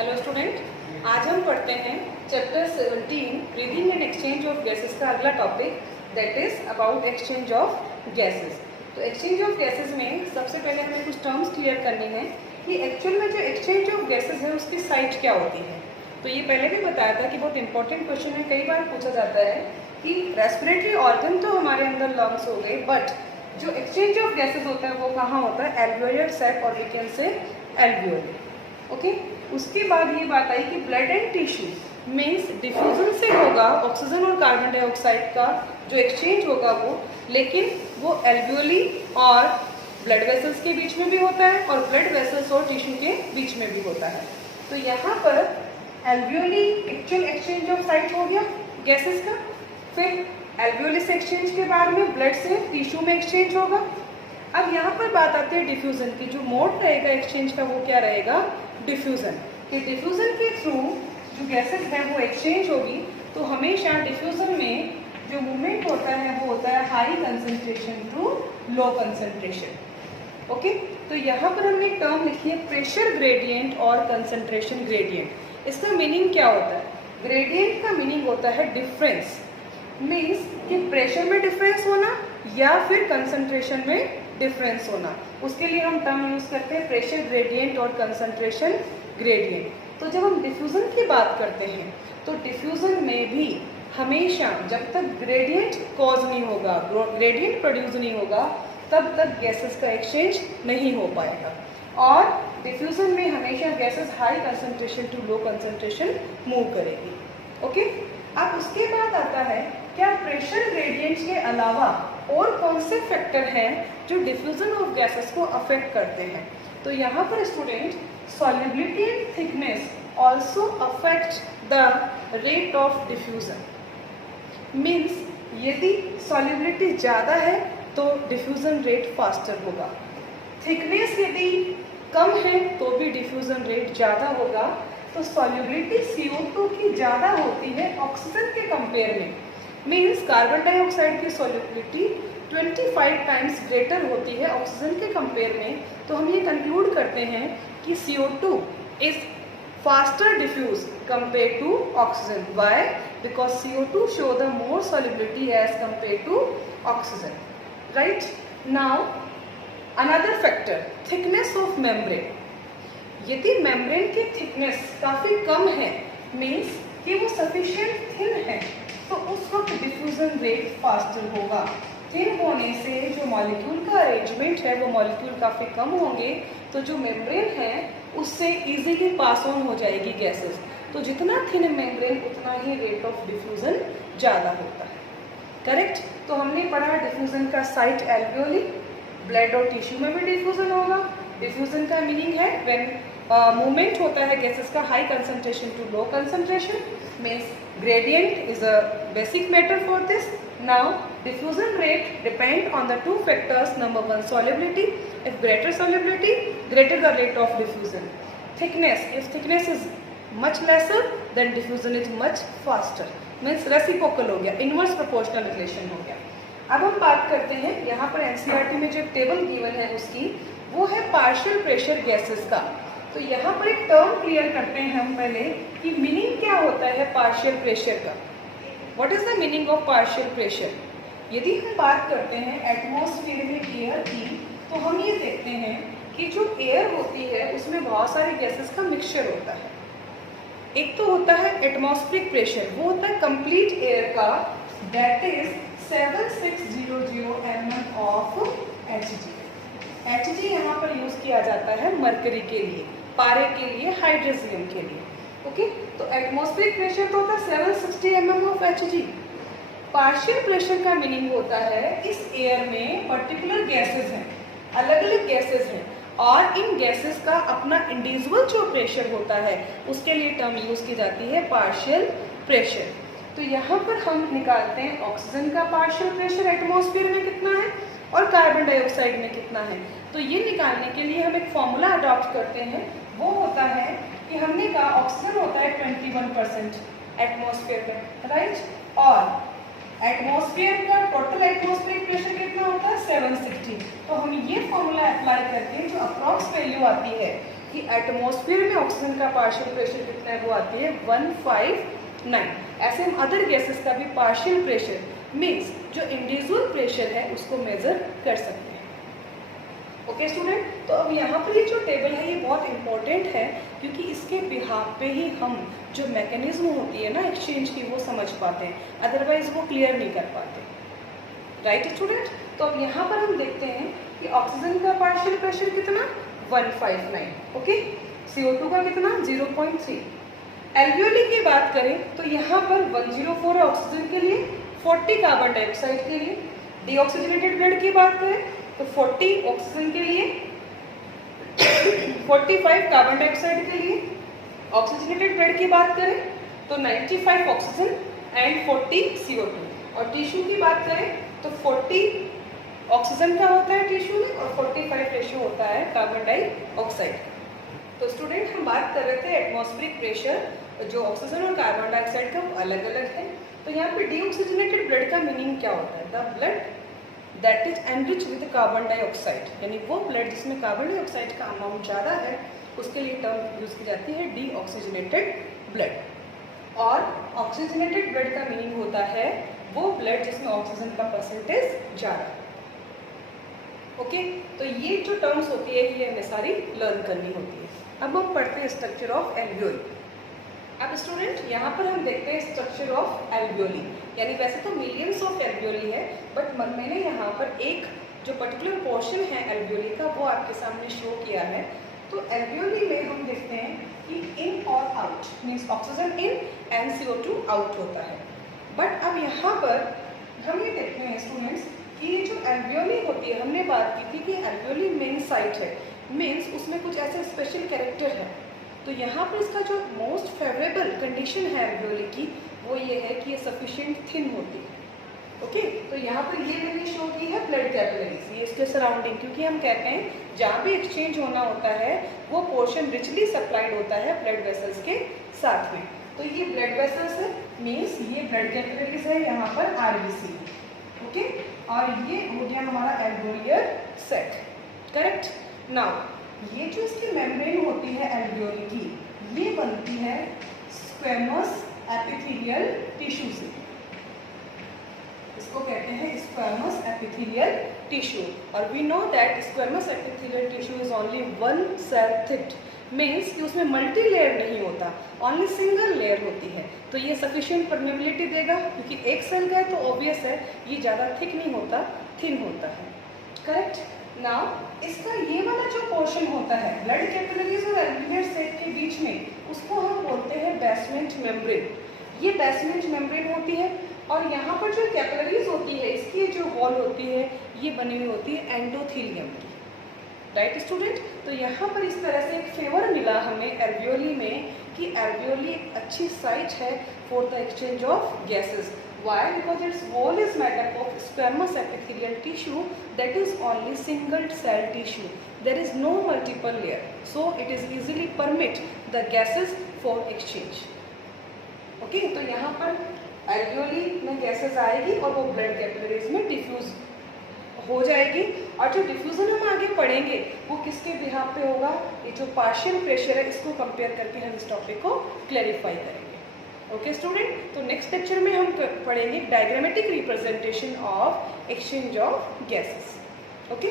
Hello student, आज हम पढ़ते हैं chapter 17 breathing and exchange of gases का अगला topic that is about exchange of gases. तो एक्सचेंज ऑफ गैसेस में सबसे पहले हमें कुछ टर्म्स क्लियर करने हैं कि एक्चुअल में जो एक्सचेंज ऑफ गैसेस है उसकी साइट क्या होती है। तो ये पहले भी बताया था कि बहुत इंपॉर्टेंट क्वेश्चन है, कई बार पूछा जाता है कि रेस्पिरेटरी ऑर्गन तो हमारे अंदर लंग्स हो गए, बट जो एक्सचेंज ऑफ गैसेस होता है वो कहाँ होता है? एल्वियोलर सैक और we can say alveoli. Okay, उसके बाद ये बात आई कि blood and tissue means diffusion से होगा ऑक्सीजन और कार्बन डाइऑक्साइड का जो एक्सचेंज होगा वो, लेकिन वो एल्वियोली और ब्लड वेसल्स के बीच में भी होता है और ब्लड वेसल्स और टिश्यू के बीच में भी होता है। तो यहाँ पर alveoli actual exchange of site हो गया गैसेस का। फिर एल्वियोली से एक्सचेंज के बाद में ब्लड से टिश्यू में एक्सचेंज होगा। अब यहाँ पर बात आती है डिफ्यूजन की। जो मोड रहेगा एक्सचेंज का वो क्या रहेगा? डिफ्यूजन। कि डिफ्यूजन के थ्रू जो गैसेस हैं वो एक्सचेंज होगी। तो हमेशा डिफ्यूजन में जो मूवमेंट होता है वो होता है high concentration to low concentration. Okay, तो यहाँ पर हमने एक टर्म लिखी है प्रेशर ग्रेडियंट और कंसंट्रेशन ग्रेडियंट। इसका मीनिंग क्या होता है? ग्रेडियंट का मीनिंग होता है डिफरेंस, मीन्स कि प्रेशर में डिफरेंस होना या फिर कंसंट्रेशन में डिफरेंस होना। उसके लिए हम टर्म यूज करते हैं प्रेशर ग्रेडियंट और कंसंट्रेशन ग्रेडियंट। तो जब हम डिफ्यूजन की बात करते हैं तो डिफ्यूजन में भी हमेशा जब तक ग्रेडियंट कॉज नहीं होगा, ग्रेडियंट प्रोड्यूस नहीं होगा, तब तक गैसेस का एक्सचेंज नहीं हो पाएगा। और डिफ्यूजन में हमेशा gases high concentration to low concentration move करेगी। ओके, अब उसके बाद आता है क्या प्रेशर ग्रेडियंट्स के अलावा और कौन से फैक्टर हैं जो डिफ्यूजन ऑफ गैसेस को अफेक्ट करते हैं? तो यहाँ पर student solubility and thickness also affect the rate of diffusion. Means यदि सॉल्युबिलिटी ज़्यादा है तो डिफ्यूजन रेट फास्टर होगा, थिकनेस यदि कम है तो भी डिफ्यूजन रेट ज़्यादा होगा। तो सॉल्युबिलिटी CO2 की ज़्यादा होती है ऑक्सीजन के कंपेयर में। मीन्स कार्बन डाइऑक्साइड की सॉल्युबिलिटी 25 टाइम्स ग्रेटर होती है ऑक्सीजन के कंपेयर में। तो हम ये कंक्लूड करते हैं कि CO2 is faster diffuse compare to oxygen. Why? Because CO2 show the more solubility as compare to oxygen. Right now another factor thickness of membrane. यदि मेम्ब्रेन की थिकनेस काफ़ी कम है, मीन्स कि वो सफिशिएंट थिन है, तो उस वक्त डिफ्यूजन रेट फास्टर होगा। थिन होने से जो मॉलिक्यूल का अरेंजमेंट है वो मॉलिक्यूल काफ़ी कम होंगे, तो जो मेम्ब्रेन है उससे इजीली पास ऑन हो जाएगी गैसेस। तो जितना थिन मेम्ब्रेन उतना ही रेट ऑफ डिफ्यूजन ज़्यादा होता है। करेक्ट? तो हमने पढ़ा डिफ्यूजन का साइट एल्वियोली, ब्लड और टिश्यू में भी डिफ्यूजन होगा। डिफ्यूजन का मीनिंग है व्हेन मूवमेंट होता है गैसेस का high concentration to low concentration, means gradient is a basic matter for this. Now diffusion rate depend on the two factors. Number one, solubility. If greater solubility, greater the rate of diffusion. Thickness, if thickness is much lesser, then diffusion is much faster. Means reciprocal हो गया, inverse proportional relation हो गया। अब हम बात करते हैं यहाँ पर NCERT में जो टेबल गिवन है उसकी, वो है पार्शियल प्रेशर गैसेस का। तो यहाँ पर एक टर्म क्लियर करते हैं हम पहले कि मीनिंग क्या होता है पार्शियल प्रेशर का। What is the meaning of partial pressure? यदि हम बात करते हैं एटमॉस्फेयर में एयर की, तो हम ये देखते हैं कि जो एयर होती है उसमें बहुत सारे गैसेस का मिक्सचर होता है। एक तो होता है एटमॉस्फेरिक प्रेशर, वो होता है कंप्लीट एयर का, that is 7600 mm of Hg। Hg यहाँ पर यूज किया जाता है मरकरी के लिए, पारे के लिए, हाइड्रोजियम के लिए। ओके, तो एटमॉस्फेरिक प्रेशर तो होता है 760 mm of Hg। Partial pressure का मीनिंग होता है इस एयर में पर्टिकुलर गैसेस हैं, अलग अलग गैसेस हैं, और इन गैसेस का अपना इंडिविजुअल जो प्रेशर होता है उसके लिए टर्म यूज की जाती है पार्शियल प्रेशर। तो यहाँ पर हम निकालते हैं ऑक्सीजन का पार्शियल प्रेशर एटमॉस्फेयर में कितना है और कार्बन डाइऑक्साइड में कितना है। तो ये निकालने के लिए हम एक फॉर्मूला अडॉप्ट करते हैं, वो होता है कि हमने कहा ऑक्सीजन होता है 21% एटमॉस्फेयर में, राइट? और एटमॉस्फेयर का टोटल एटमॉस्फेरिक प्रेशर कितना होता है? 760। तो हम ये फॉर्मूला अप्लाई करके जो अप्रॉक्स वैल्यू आती है कि एटमॉस्फेयर में ऑक्सीजन का पार्शियल प्रेशर कितना है, वो आती है 159। ऐसे हम अदर गैसेस का भी पार्शियल प्रेशर मीन्स जो इंडिविजुअल प्रेशर है उसको मेजर कर सकते हैं। ओके स्टूडेंट, तो अब यहाँ पर ये जो टेबल है ये बहुत इंपॉर्टेंट है, क्योंकि इसके बिहाफ पे ही हम जो मैकेनिज्म होती है ना एक्सचेंज की वो समझ पाते हैं, अदरवाइज वो क्लियर नहीं कर पाते। राइट स्टूडेंट, तो अब यहाँ पर हम देखते हैं कि ऑक्सीजन का पार्शियल प्रेशर कितना 159, ओके, CO2 का कितना 0.3। एल्वियोली की बात करें तो यहाँ पर 104 है ऑक्सीजन के लिए, 40 कार्बन डाइऑक्साइड के लिए। डीऑक्सीजनेटेड ब्लड की बात करें तो 40 ऑक्सीजन के लिए, 45 कार्बन डाइऑक्साइड के लिए। ऑक्सीजनेटेड ब्लड की बात करें तो 95 ऑक्सीजन एंड 40 CO2। और टिश्यू की बात करें तो 40 ऑक्सीजन का होता है टिश्यू में और 45 रेशियो होता है कार्बन डाइऑक्साइड। तो स्टूडेंट हम बात कर रहे थे एटमॉस्फेरिक प्रेशर जो ऑक्सीजन और कार्बन डाइऑक्साइड का अलग अलग है। तो यहाँ पे डीऑक्सीजनेटेड ब्लड का मीनिंग क्या होता है, the blood that is enrich with carbon dioxide, यानी वो ब्लड जिसमें कार्बन डाइऑक्साइड का अमाउंट ज़्यादा है उसके लिए टर्म यूज की जाती है डीऑक्सीजनेटेड ब्लड। और ऑक्सीजनेटेड ब्लड का मीनिंग होता है वो ब्लड जिसमें ऑक्सीजन का परसेंटेज ज़्यादा। ओके, तो ये जो टर्म्स होती है ये हमें सारी लर्न करनी होती है। अब हम पढ़ते हैं स्ट्रक्चर ऑफ एल्वियोली। अब स्टूडेंट यहाँ पर हम देखते हैं स्ट्रक्चर ऑफ एल्वियोली, यानी वैसे तो मिलियंस ऑफ एल्वियोली है, बट मैंने यहाँ पर एक जो पर्टिकुलर पोर्शन है एल्वियोली का वो आपके सामने शो किया है। तो एल्वियोली में हम देखते हैं कि इन और out means oxygen in and CO2 out होता है। बट अब यहाँ पर हम ये देखते हैं स्टूडेंट्स कि ये जो एल्वियोली होती है, हमने बात की थी कि एल्वियोली मेन साइट है, मीन्स उसमें कुछ ऐसे स्पेशल कैरेक्टर है। तो यहाँ पर इसका जो मोस्ट फेवरेबल कंडीशन है एल्वियोली की वो ये है कि ये सफिशिएंट थिन होती है। ओके, तो यहाँ पर ये मैंने शो की है ब्लड कैपिलरीज, ये इसके सराउंडिंग, क्योंकि हम कहते हैं जहाँ भी एक्सचेंज होना होता है वो पोर्शन रिचली सप्लाइड होता है ब्लड वेसल्स के साथ में। तो ये ब्लड वेसल्स है मीन्स ये ब्लड कैपिलरीज है यहाँ पर RBC, ओके, और ये हो गया हमारा एल्वियोलियर सेट, करेक्ट। नाउ ये जो इसकी मेम्ब्रेन होती है एल्वियोली की ये बनती है स्क्वेमस एपिथेलियल टिश्यू से, इसको कहते हैं स्क्वेमस एपिथेलियल टिश्यू। और we know that squamous epithelial tissue is only one cell thicked, means कि उसमें मल्टी लेयर नहीं होता, ओनली सिंगल लेयर होती है। तो ये सफिशिएंट परमेबिलिटी देगा, क्योंकि एक सेल का है तो ऑब्वियस है ये ज़्यादा थिक नहीं होता, थिन होता है, करेक्ट। नाउ इसका ये वाला जो पोर्शन होता है ब्लड कैपिलरीज और एल्वियोलियर सेट के बीच में उसको हम बोलते हैं बेसमेंट मेम्ब्रेन। ये बेसमेंट मेम्ब्रेन होती है और यहाँ पर जो कैपिलरीज होती है इसकी जो वॉल होती है ये बनी हुई होती है एंडोथेलियम की, राइट स्टूडेंट। तो यहाँ पर इस तरह से एक फेवर मिला हमें एल्वियोली में कि एल्वियोली एक अच्छी साइट है for the exchange of gases. Why? Because its wall is made up of squamous epithelial tissue that is only single cell tissue. There is no multiple layer, so it is easily permit the gases for exchange. Okay, तो यहाँ पर alveoli में gases आएगी और वो blood capillaries में diffuse हो जाएगी। और जो डिफ्यूजन हम आगे पढ़ेंगे वो किसके बिहाफ पे होगा, ये जो पार्शियल प्रेशर है इसको कंपेयर करके हम इस टॉपिक को क्लैरिफाई करेंगे। ओके स्टूडेंट, तो नेक्स्ट लेक्चर में हम पढ़ेंगे diagrammatic representation of exchange of gases. Okay.